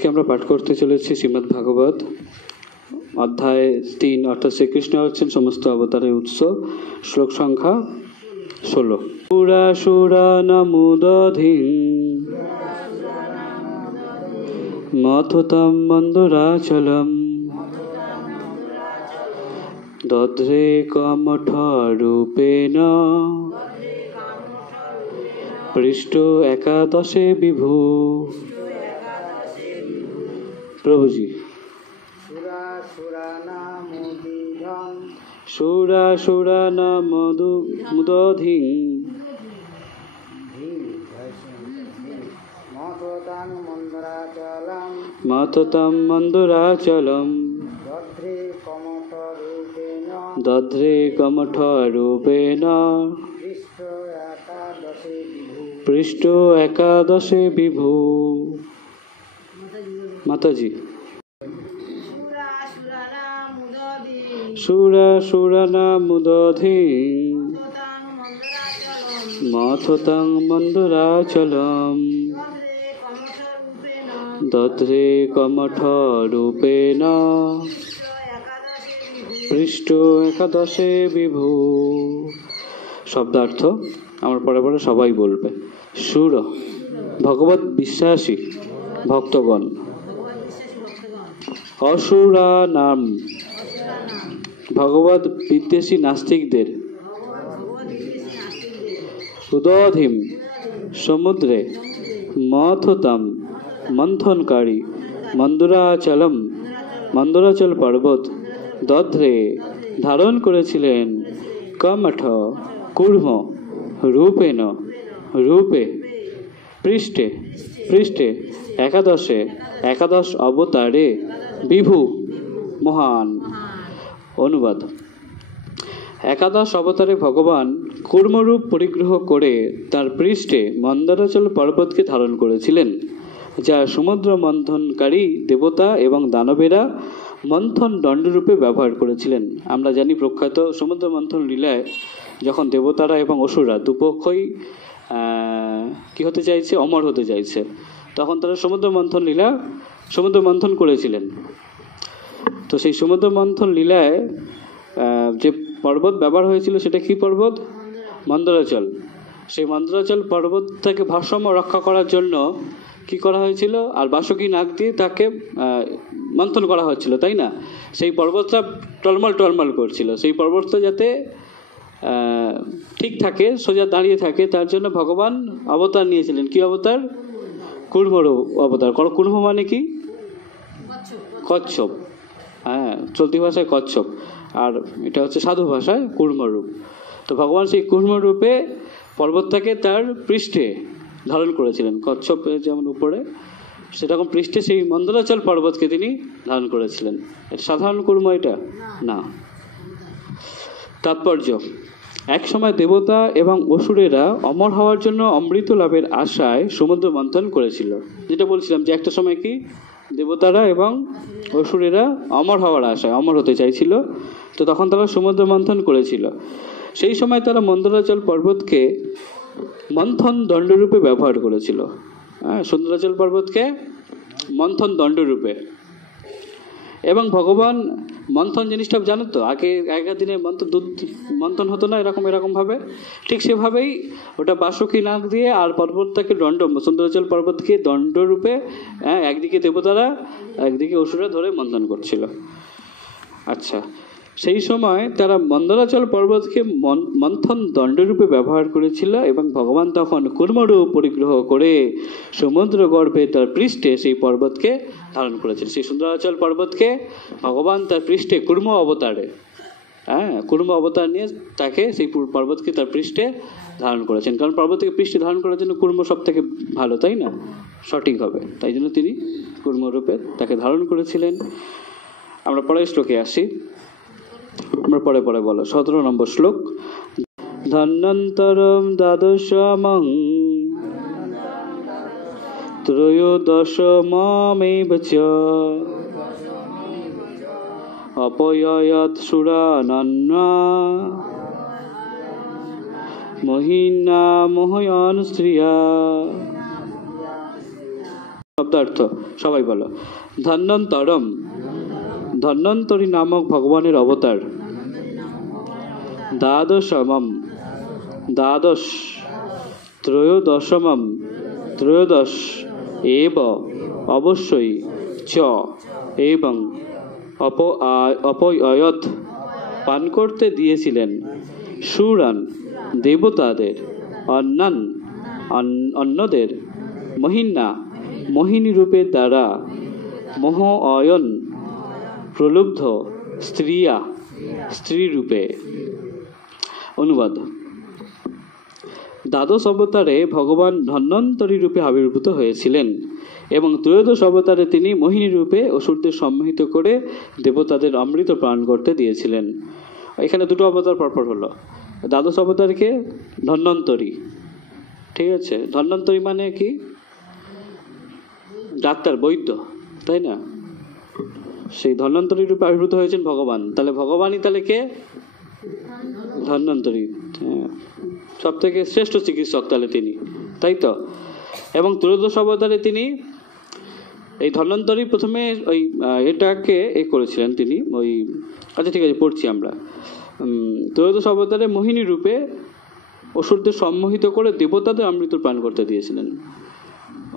আজকে আমরা পাঠ করতে চলেছি শ্রীমদ্ ভাগবত অধ্যায় 3, অর্থাৎ শ্রীকৃষ্ণ হচ্ছেন সমস্ত অবতারের উৎস। শ্লোক সংখ্যা 16। সুরাসুরা নমুদধিং মথুতম মন্দরাচলম দধ্রে কমঠরূপেণ পৃষ্ঠ একাদশে বিভু। প্রভুজি। সুরাসুরা নমুদধিং মথুতম মন্দরাচলম দধ্রে কমঠরূপেণ পৃষ্ঠ একাদশে বিভু। মাতাজি। সুরাসুরানামুদধিং মথুতং মন্দরাচলম দধ্রে কমঠরূপেণ পৃষ্ঠ একাদশে বিভু। শব্দার্থ আমার পরে পরে সবাই বলবে। সুর ভগবত বিশ্বাসী ভক্তগণ, অসুরা নাম ভগবত বিদ্বেষী নাস্তিকদের, উদধিম সমুদ্রে, মথুতম মন্থনকারী, মন্দরাচলম মন্দরাচল পর্বত, দধ্রে ধারণ করেছিলেন, কমঠ কূর্ম রূপেণ রূপে, পৃষ্ঠে পৃষ্ঠে, একাদশে একাদশ অবতারে, বিভু মহান। অনুবাদ। একাদশ অবতারে ভগবান কূর্মরূপ পরিগ্রহ করে তার পৃষ্ঠে মন্দরাচল পর্বতকে ধারণ করেছিলেন, যা সমুদ্র মন্থনকারী দেবতা এবং দানবেরা মন্থন দণ্ডরূপে ব্যবহার করেছিলেন। আমরা জানি প্রখ্যাত সমুদ্র মন্থন লীলায় যখন দেবতারা এবং অসুররা দুপক্ষই কি হতে চাইছে, অমর হতে চাইছে, তখন তারা সমুদ্র মন্থন লীলা সমুদ্র মন্থন করেছিলেন। তো সেই সমুদ্র মন্থন লীলায় যে পর্বত ব্যবহার হয়েছিল সেটা কি পর্বত? মন্দরাচল। সেই মন্দরাচল পর্বত থেকে ভারসাম্য রক্ষা করার জন্য কি করা হয়েছিল? আর বাসুকী নাগ দিয়ে তাকে মন্থন করা হচ্ছিল, তাই না? সেই পর্বতটা টলমল টলমল করছিল। সেই পর্বতটা যাতে ঠিক থাকে, সোজা দাঁড়িয়ে থাকে, তার জন্য ভগবান অবতার নিয়েছিলেন। কি অবতার? কূর্মর অবতার। কূর্ম মানে কি? কচ্ছপ। হ্যাঁ, চলতি ভাষায় কচ্ছপ, আর এটা হচ্ছে সাধু ভাষায় কূর্মরূপ। তো ভগবান সেই কূর্মরূপে পর্বতটাকে তার পৃষ্ঠে ধারণ করেছিলেন। কচ্ছপ যেমন উপরে, সেরকম পৃষ্ঠে সেই মন্দরাচল পর্বতকে তিনি ধারণ করেছিলেন। এটা সাধারণ কূর্ম এটা না। তাৎপর্য: এক সময় দেবতা এবং অসুরেরা অমর হওয়ার জন্য অমৃত লাভের আশায় সমুদ্র মন্থন করেছিল। যেটা বলছিলাম যে একটা সময় কি দেবতারা এবং অসুরেরা অমর হওয়ার আশায় অমর হতে চাইছিল, তো তখন তারা সমুদ্র মন্থন করেছিল। সেই সময় তারা মন্দরাচল পর্বতকে মন্থন দণ্ডরূপে ব্যবহার করেছিল। হ্যাঁ, মন্দরাচল পর্বতকে মন্থন দণ্ডরূপে। এবং ভগবান মন্থন জিনিসটা জানো তো, আগেকার দিনে দুধ মন্থন হতো না এরকমভাবে, ঠিক সেভাবেই ওটা বাসুকী নাগ দিয়ে আর পর্বতটাকে মন্দরাচল পর্বতকে দণ্ডরূপে, হ্যাঁ, একদিকে দেবতারা একদিকে অসুররা ধরে মন্থন করছিল। আচ্ছা, সেই সময় তারা মন্দরাচল পর্বতকে মন্থন দণ্ডরূপে ব্যবহার করেছিল এবং ভগবান তখন কূর্মরূপ পরিগ্রহ করে সমুদ্র গর্ভে তার পৃষ্ঠে সেই পর্বতকে ধারণ করেছিলেন। সেই সুন্দরাচল পর্বতকে ভগবান তার পৃষ্ঠে কূর্ম অবতারে, হ্যাঁ, কূর্ম অবতার নিয়ে তাকে সেই পর্বতকে তার পৃষ্ঠে ধারণ করেছেন। কারণ পর্বতকে পৃষ্ঠে ধারণ করার জন্য কূর্ম সব থেকে ভালো, তাই না? সঠিক হবে, তাই জন্য তিনি কূর্মরূপে তাকে ধারণ করেছিলেন। আমরা পরের শ্লোকে আসি। আমরা পরে পরে বলো। 17 নম্বর শ্লোক। ধন্যন্তরম দ্বাদশমং ত্রয়োদশমেব চ অপয়য়ৎ সুরানন্যা মোহিনা মোহয়ন স্ত্রিয়া। শব্দার্থ সবাই বলো। ধন্বন্তরম, ধন্বন্তরী নামক ভগবানের অবতার। দ্বাদশমম, দ্বাদশ। ত্রয়োদশমম, ত্রয়োদশ। এব, অবশ্যই। চ, এবং। অপয়য়ৎ, পান করতে দিয়েছিলেন। সুরান, দেবতাদের। অন্নান, অন্যদের। মহিন্না, মোহিনী রূপের দ্বারা। মোহ অয়ন, প্রলুব্ধ। স্ত্রিয়া, স্ত্রী রূপে। অনুবাদ। দ্বাদশ অবতারে ভগবান ধন্বন্তরী রূপে আবির্ভূত হয়েছিলেন এবং ত্রয়োদশ অবতারে তিনি মোহিনী রূপে অসুরদের সম্মোহিত করে দেবতাদের অমৃত পান করতে দিয়েছিলেন। এখানে দুটো অবতার পরপর হলো। দ্বাদশ অবতারকে ধন্বন্তরী, ঠিক আছে? ধন্বন্তরী মানে কি? ডাক্তার, বৈদ্য, তাই না? সেই ধন্বন্তরী রূপে আবির্ভূত হয়েছেন ভগবান। তাহলে ভগবানই তাহলে কে? ধন্বন্তরী। সব থেকে শ্রেষ্ঠ চিকিৎসক তাহলে তিনি, তাই তো? এবং ত্রয়োদশ অবতারে তিনি এই ধন্বন্তরী প্রথমে ওই এটাকে করেছিলেন তিনি ওই, আচ্ছা ঠিক আছে পড়ছি আমরা। ত্রয়োদশ অবতারে মোহিনী রূপে অসুরদের সম্মোহিত করে দেবতাদের অমৃত পান করতে দিয়েছিলেন।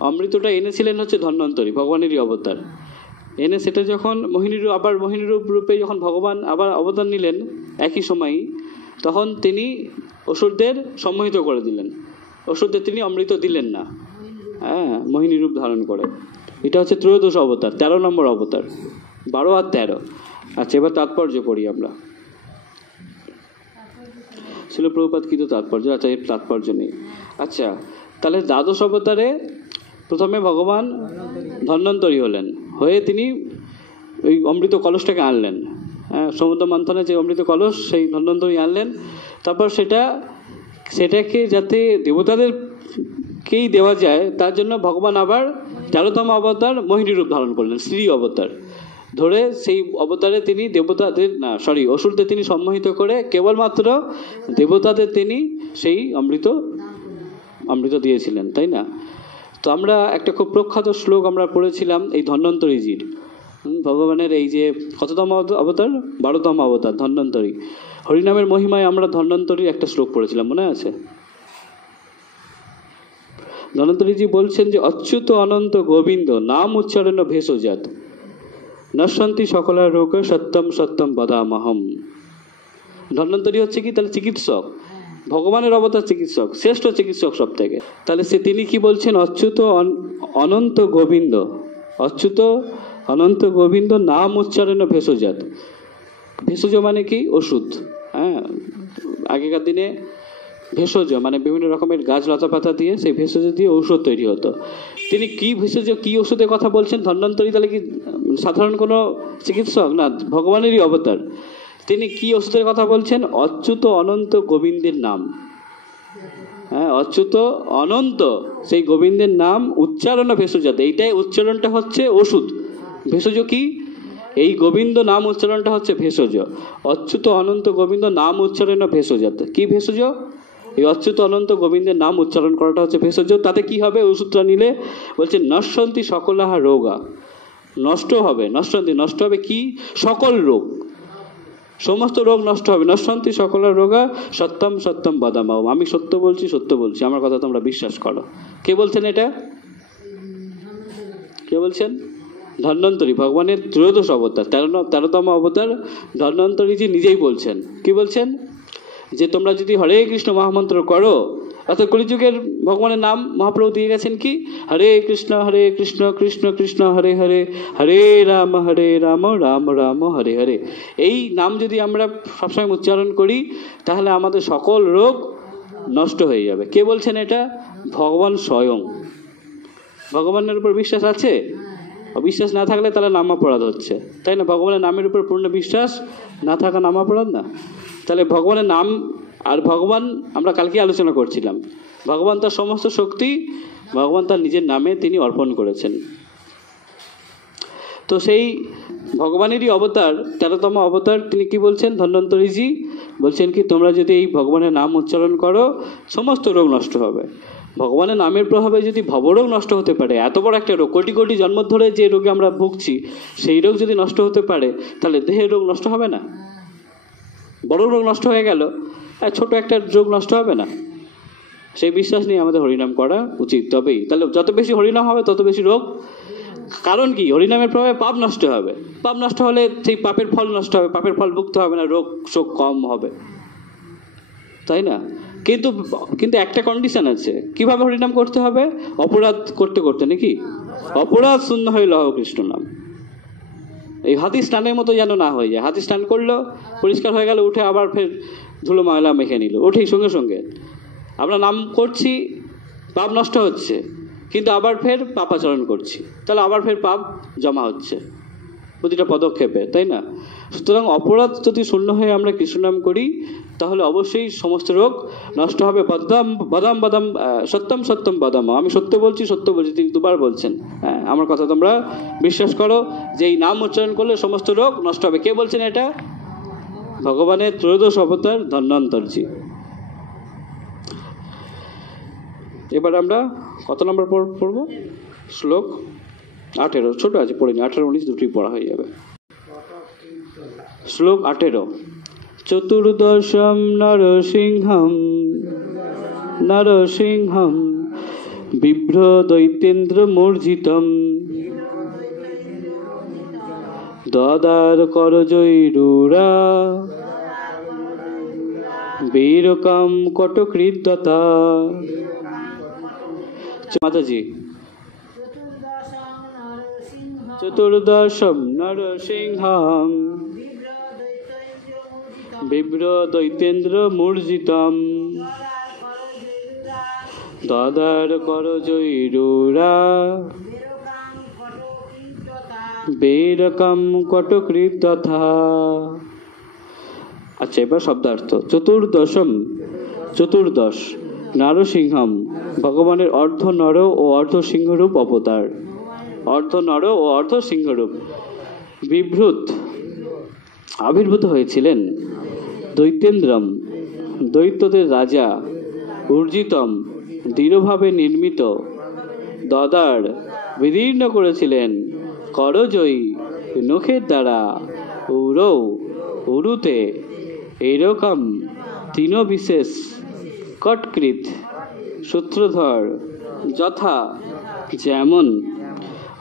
অমৃতটা এনেছিলেন হচ্ছে ধন্বন্তরী, ভগবানেরই অবতার। এনে সেটা যখন আবার মোহিনী রূপে যখন ভগবান আবার অবতার নিলেন একই সময়ই, তখন তিনি অসুরদের সম্মোহিত করে দিলেন। অসুরদের তিনি অমৃত দিলেন না, হ্যাঁ, মোহিনী রূপ ধারণ করে। এটা হচ্ছে ত্রয়োদশ অবতার, 13 নম্বর অবতার। 12 আর 13। আচ্ছা, এবার তাৎপর্য পড়ি আমরা। ছিল প্রভুপাদ কি তো তাৎপর্য? আচ্ছা, এর তাৎপর্য নেই। আচ্ছা, তাহলে দ্বাদশ অবতারে প্রথমে ভগবান ধন্বন্তরী হলেন, হয়ে তিনি ওই অমৃত কলসটাকে আনলেন। হ্যাঁ, সমুদ্র মন্থনে যে অমৃত কলস, সেই ধন্বন্তরী আনলেন। তারপর সেটাকে যাতে দেবতাদেরকেই দেওয়া যায়, তার জন্য ভগবান আবার 13তম অবতার মোহিনী রূপ ধারণ করলেন, স্ত্রী অবতার ধরে। সেই অবতারে তিনি অসুরদের তিনি সম্মোহিত করে কেবলমাত্র দেবতাদের তিনি সেই অমৃত দিয়েছিলেন, তাই না? তো আমরা একটা খুব প্রখ্যাত শ্লোক আমরা পড়েছিলাম এই ধন্বন্তরীজির, ভগবানের এই যে কততম অবতার? 12তম অবতার ধন্বন্তরী। হরিনামের মহিমায় আমরা ধন্বন্তরীর একটা শ্লোক পড়েছিলাম, মনে আছে? ধন্বন্তরীজি বলছেন যে অচ্যুত অনন্ত গোবিন্দ নাম উচ্চারণ ভেষজাত নশন্তি সকলা রোগ সত্যম সত্যম বদামহম। ধন্বন্তরী হচ্ছে কি? তাহলে চিকিৎসক, ভগবানের অবতার চিকিৎসক, শ্রেষ্ঠ চিকিৎসক সব থেকে। তাহলে তিনি কি বলছেন? অচ্যুত অনন্ত গোবিন্দ, অচ্যুত অনন্ত গোবিন্দ নাম উচ্চারণ ভেষজাত। ভেষজ মানে কি? ওষুধ। হ্যাঁ, আগেকার দিনে ভেষজ মানে বিভিন্ন রকমের গাছ লতাপাতা দিয়ে, সেই ভেষজ দিয়ে ঔষধ তৈরি হতো। তিনি কি ভেষজ, কি ওষুধের কথা বলছেন? ধন্বন্তরী তাহলে কি সাধারণ কোনো চিকিৎসক না, ভগবানেরই অবতার। তিনি কি ওষুধের কথা বলছেন? অচ্যুত অনন্ত গোবিন্দের নাম। হ্যাঁ, অচ্যুত অনন্ত সেই গোবিন্দের নাম উচ্চারণ ভেষজাত। এইটাই উচ্চারণটা হচ্ছে ওষুধ। ভেষজ কি? এই গোবিন্দ নাম উচ্চারণটা হচ্ছে ভেষজ। অচ্যুত অনন্ত গোবিন্দ নাম উচ্চারণ ভেষজাত। কি ভেষজ? এই অচ্যুত অনন্ত গোবিন্দের নাম উচ্চারণ করাটা হচ্ছে ভেষজ। তাতে কি হবে? ওষুধটা নিলে বলছে নশ্বন্তি সকলাহা রোগা, নষ্ট হবে কি? সকল রোগ, সমস্ত রোগ নষ্ট হবে। নশ্বন্তি সকলা রোগা সত্যম সত্যম বদামহম। আমি সত্য বলছি, আমার কথা তোমরা বিশ্বাস করো। কে বলছেন এটা? কে বলছেন? ধন্বন্তরী, ভগবানের ত্রয়োদশ অবতার, 13তম অবতার ধন্বন্তরীজি নিজেই বলছেন। কি বলছেন? যে তোমরা যদি হরে কৃষ্ণ মহামন্ত্র করো, অর্থাৎ কলিযুগের ভগবানের নাম মহাপ্রভু দিয়ে গেছেন কি? হরে কৃষ্ণ কৃষ্ণ কৃষ্ণ হরে হরে, হরে রাম রাম রাম হরে হরে। এই নাম যদি আমরা সবসময় উচ্চারণ করি, তাহলে আমাদের সকল রোগ নষ্ট হয়ে যাবে। কে বলছেন এটা? ভগবান স্বয়ং। ভগবানের উপর বিশ্বাস আছে? বিশ্বাস না থাকলে তাহলে নামাপরাধ হচ্ছে, তাই না? ভগবানের নামের উপর পূর্ণ বিশ্বাস না থাকা নামাপরাধ না? তাহলে ভগবানের নাম, আর ভগবান আমরা কালকে আলোচনা করছিলাম, ভগবান তার সমস্ত শক্তি ভগবান তার নিজের নামে তিনি অর্পণ করেছেন। তো সেই ভগবানেরই অবতার, 13তম অবতার, তিনি কি বলছেন? ধন্বন্তরীজি বলছেন কি? তোমরা যদি এই ভগবানের নাম উচ্চারণ করো, সমস্ত রোগ নষ্ট হবে। ভগবানের নামের প্রভাবে যদি ভবরোগ নষ্ট হতে পারে, এত বড় একটা রোগ, কোটি কোটি জন্ম ধরে যে রোগে আমরা ভুগছি, সেই রোগ যদি নষ্ট হতে পারে, তাহলে দেহের রোগ নষ্ট হবে না? বড় রোগ নষ্ট হয়ে গেল, ছোট একটা রোগ নষ্ট হবে না? সেই বিশ্বাস নিয়ে আমাদের হরিনাম করা উচিত। তবেই তাহলে যত বেশি হরিনাম হবে তত বেশি রোগ। কারণ কি? হরিনামের প্রভাবে পাপ নষ্ট হবে। পাপ নষ্ট হলে সেই পাপের ফল নষ্ট হবে, পাপের ফল ভুগতে হবে না, রোগ শোক কম হবে, তাই না? কিন্তু কিন্তু একটা কন্ডিশন আছে। কিভাবে হরিনাম করতে হবে? অপরাধ করতে করতে, নাকি? অপরাধ শূন্য হয়ে লহ কৃষ্ণ নাম। এই হাতি স্নানের মতো যেন না হয়ে যায়। হাতি স্নান করলো, পরিষ্কার হয়ে গেল, উঠে আবার ফের ধুলো ময়লা মেখে নিল, উঠেই সঙ্গে সঙ্গে আমরা নাম করছি, পাপ নষ্ট হচ্ছে, কিন্তু আবার ফের পাপাচরণ করছি, তাহলে আবার ফের পাপ জমা হচ্ছে প্রতিটা পদক্ষেপে, তাই না? সুতরাং অপরাধ যদি শূন্য হয়ে আমরা কৃষ্ণনাম করি, তাহলে অবশ্যই সমস্ত রোগ নষ্ট হবে। বদাম বদাম বদাম সত্যম সত্যম বদাম, আমি সত্য বলছি সত্য বলছি, তিনি দুবার বলছেন। হ্যাঁ, আমার কথা তোমরা বিশ্বাস করো যে এই নাম উচ্চারণ করলে সমস্ত রোগ নষ্ট হবে। কে বলছেন এটা? ভগবানের ত্রয়োদশ অবতার ধন্বন্তরজি। এবার আমরা কত নম্বর পড়ব? শ্লোক 18। ছোট আছে, পড়িনি। 18, 19 দুটোই পড়া হয়ে যাবে। শ্লোক 18। চতুর্দশম নরসিংহম বিভ্র দৈতেন্দ্র মূর্জিতম দদার করজৈরুরা বীরকম কটকৃদ্যতা। মাতাজি, চতুর্দশম নরসিংহম বিভ্র দৈতেন্দ্র মূর্জিতম দদার করজৈরুরা বীরকম কটকৃদ্যথা। আচ্ছা, এবার শব্দার্থ। চতুর্দশ নরসিংহম, ভগবানের অর্ধ নর ও অর্ধ সিংহরূপ অবতার। অর্ধ নর ও অর্ধ সিংহরূপ। বিভ্রুত, আবির্ভূত হয়েছিলেন। দৈতেন্দ্রম, দৈত্যদের রাজা। ঊর্জিতম, দৃঢ়ভাবে নির্মিত। দদার, বিদীর্ণ করেছিলেন। করজয়ী, নখের দ্বারা। ঔরৌ, উরুতে। এইরকম, তৃণ বিশেষ। কটকৃত, সূত্রধর। যথা, যেমন।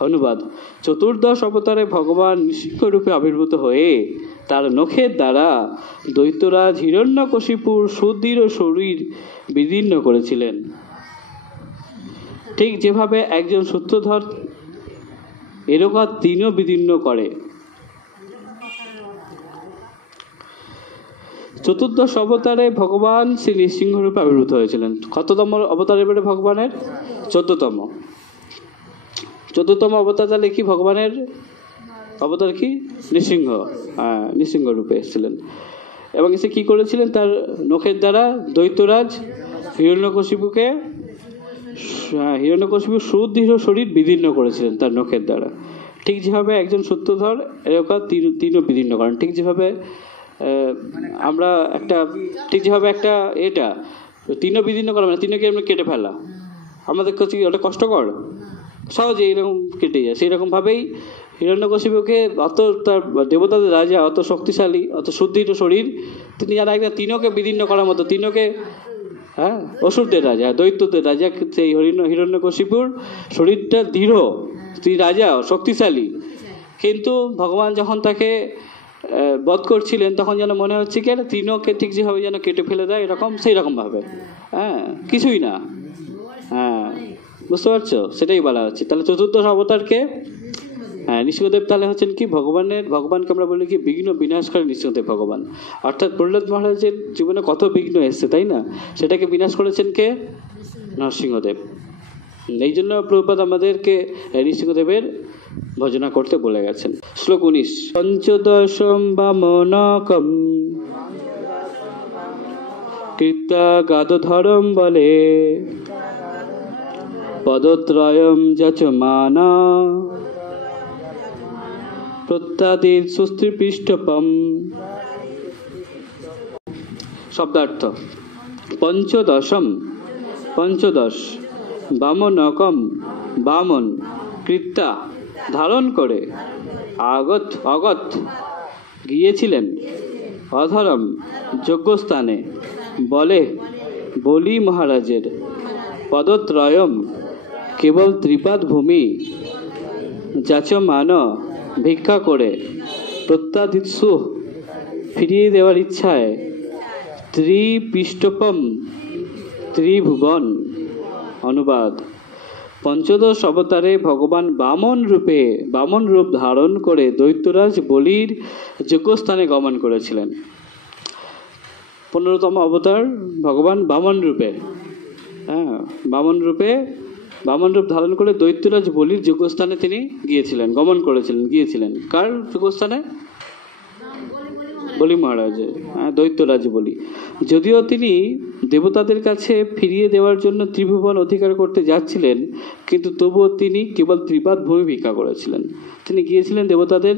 অনুবাদ: চতুর্দশ অবতারে ভগবান নৃসিংহরূপে আবির্ভূত হয়ে তার নখের দ্বারা দৈত্যরাজ হিরণ্যকশিপুর সুদৃঢ় শরীর বিদীর্ণ করেছিলেন। ঠিক যেভাবে একজন সূত্রধর এরকম তৃণ বিদীর্ণ করে। চতুর্দশ অবতারে ভগবান শ্রী নৃসিংহরূপে আবির্ভূত হয়েছিলেন। কততম অবতার এবারে ভগবানের? 14তম। 14তম অবতার তাহলে কি? ভগবানের অবতার কি? নৃসিংহ। নৃসিংহ রূপে এসেছিলেন এবং এসে কি করেছিলেন? তার নখের দ্বারা দৈত্যরাজ হিরণ্যকশিপুর সুদৃঢ় শরীর বিদীর্ণ করেছিলেন তার নখের দ্বারা। ঠিক যেভাবে একজন সূত্রধর এরকম তীর বিদীর্ণ করেন, ঠিক যেভাবে আমরা একটা এটা তৃণ বিদীর্ণ করা মানে তৃণকে আমরা কেটে ফেলা, আমাদের কাছে ওটা কষ্টকর, সহজে এইরকম কেটে যায়। সেই রকমভাবেই হিরণ্যকশিপুকে অত তার দেবতাদের রাজা, অত শক্তিশালী, অত সুদৃঢ় শরীর, তিনি যারা একটা তৃণকে বিদীর্ণ করার মতো, তৃণকে অসুরদের রাজা, দৈত্যদের রাজা, সেই হিরণ্যকশিপুর শরীরটা দৃঢ়, তিনি রাজা শক্তিশালী, কিন্তু ভগবান যখন তাকে বধ করছিলেন তখন যেন মনে হচ্ছে কি তৃণকে ঠিক যেভাবে যেন কেটে ফেলে দেয়, এরকম সেই রকমভাবে, কিছুই না। বুঝতে পারছো? সেটাই বলা হচ্ছে। তাহলে চতুর্দশ অবতারকে নৃসিংহদেব তাহলে হচ্ছেন কি? ভগবানকে আমরা বলি কি? বিঘ্ন বিনাশ করে নৃসিংহদেব ভগবান। অর্থাৎ প্রহ্লাদ মহারাজের জীবনে কত বিঘ্ন এসছে, তাই না? সেটাকে বিনাশ করেছেন কে? নরসিংহদেব। এই জন্য প্রভুপাদ আমাদেরকে নৃসিংহদেবের ভজনা করতে বলে গেছেন। শ্লোক 19। পঞ্চদশম বামনকম কৃত্যা গাদধরম বলে পদত্রয়ম যচমানা প্রত্যাদির সুস্ত্রীপৃষ্ঠপম। শব্দার্থ: পঞ্চদশ বামনকম বামন কৃত্যা ধারণ করে অগত গিয়েছিলেন অধরম যজ্ঞস্থানে বলি মহারাজের পদত্রয়ম কেবল ত্রিপাদ ভূমি যাচমান ভিক্ষা করে প্রত্যাদিৎসু ফিরিয়ে দেওয়ার ইচ্ছায় ত্রিপৃষ্ঠপম ত্রিভুবন। অনুবাদ: পঞ্চদশ অবতারে ভগবান বামন রূপ ধারণ করে দৈত্যরাজ বলির যজ্ঞস্থানে গমন করেছিলেন। 15তম অবতার ভগবান বামন রূপে, বামন রূপ ধারণ করে দৈত্যরাজ বলির যজ্ঞস্থানে তিনি গিয়েছিলেন। কার যজ্ঞস্থানে? বলি মহারাজের, দৈত্যরাজ বলি। যদিও তিনি দেবতাদের কাছে ফিরিয়ে দেওয়ার জন্য ত্রিভুবন অধিকার করতে যাচ্ছিলেন, কিন্তু তবুও তিনি কেবল ত্রিপাদ ভূমি ভিক্ষা করেছিলেন। তিনি গিয়েছিলেন দেবতাদের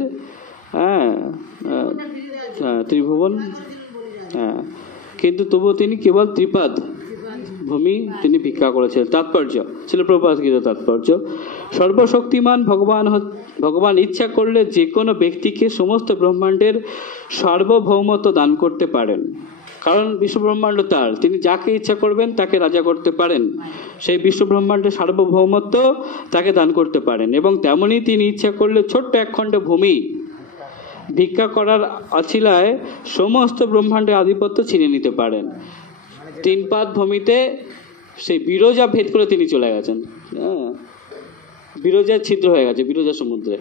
ত্রিভুবন, কিন্তু তবুও তিনি কেবল ত্রিপাদ ভূমি তিনি ভিক্ষা করেছিলেন। তাৎপর্য ছিল প্রভাতগীত তাৎপর্য: সর্বশক্তিমান ভগবান ইচ্ছা করলে যে কোনো ব্যক্তিকে সমস্ত ব্রহ্মাণ্ডের সার্বভৌমত্ব দান করতে পারেন। কারণ বিশ্বব্রহ্মাণ্ড তার, তিনি যাকে ইচ্ছা করবেন তাকে রাজা করতে পারেন। সেই বিশ্বব্রহ্মাণ্ডের সার্বভৌমত্ব তাকে দান করতে পারেন। এবং তেমনি তিনি ইচ্ছা করলে ছোট্ট একখণ্ড ভূমি ভিক্ষা করার অছিলায় সমস্ত ব্রহ্মাণ্ডের আধিপত্য ছিনিয়ে নিতে পারেন। তিনপাদ ভূমিতে সেই বিরজা ভেদ করে তিনি চলে গেছেন। বিরজার ছিদ্র হয়ে গেছে, বিরজা সমুদ্রে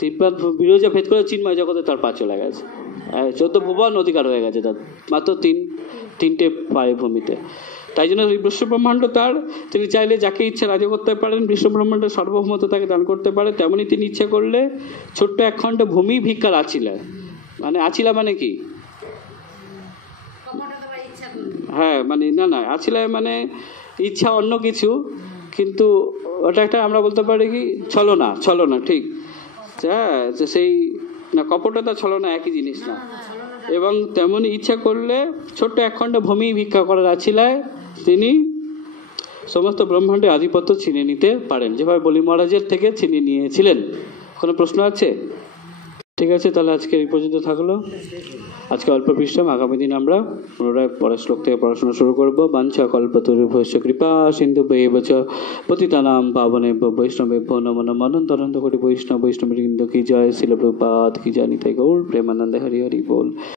তিনপাদ বিরজা ভেদ করে চিন্ময় জগতে তার পা চলে গেছে। 14 ভুবন অধিকার হয়ে গেছে তার, মাত্র তিনটে পায়ে ভূমিতে। তাই জন্য বিশ্বব্রহ্মাণ্ড তার, তিনি চাইলে যাকে ইচ্ছা রাজা করতে পারেন, বিশ্বব্রহ্মাণ্ডের সার্বভৌমত্ব তাকে দান করতে পারে। তেমনি তিনি ইচ্ছা করলে ছোট্ট একখণ্ড ভূমি ভিক্ষার আছিলা মানে কি? আছিলায় মানে ইচ্ছা অন্য কিছু, কিন্তু ওটা একটা আমরা বলতে পারি কি ছলনা, ঠিক। সেই কপটতা ছলনা একই জিনিস না। এবং তেমনি ইচ্ছা করলে ছোট্ট একখণ্ড ভূমি ভিক্ষা করার আছিলায় তিনি সমস্ত ব্রহ্মাণ্ডের আধিপত্য ছিনিয়ে নিতে পারেন, যেভাবে বলি মহারাজের থেকে ছিনিয়ে নিয়েছিলেন। কোনো প্রশ্ন আছে? ঠিক আছে, তাহলে আজকে এই পর্যন্ত থাকলো। আজকে অল্প বিশ্রাম, আগামী দিন আমরা পুনরায় পরের শ্লোক থেকে পড়াশোনা শুরু করবো। বাঞ্ছা কল্পতরুভ্যশ্চ কৃপা সিন্ধুভ্যেব চ পতিতানাং পাবনেভ্যো বৈষ্ণবেভ্যো নমো নমঃ। অনন্ত কোটি বৈষ্ণববৃন্দ কি জয়। শিল প্রভুপাদ কি জয়। নিতাই গৌর প্রেমানন্দে হরি হরি বল।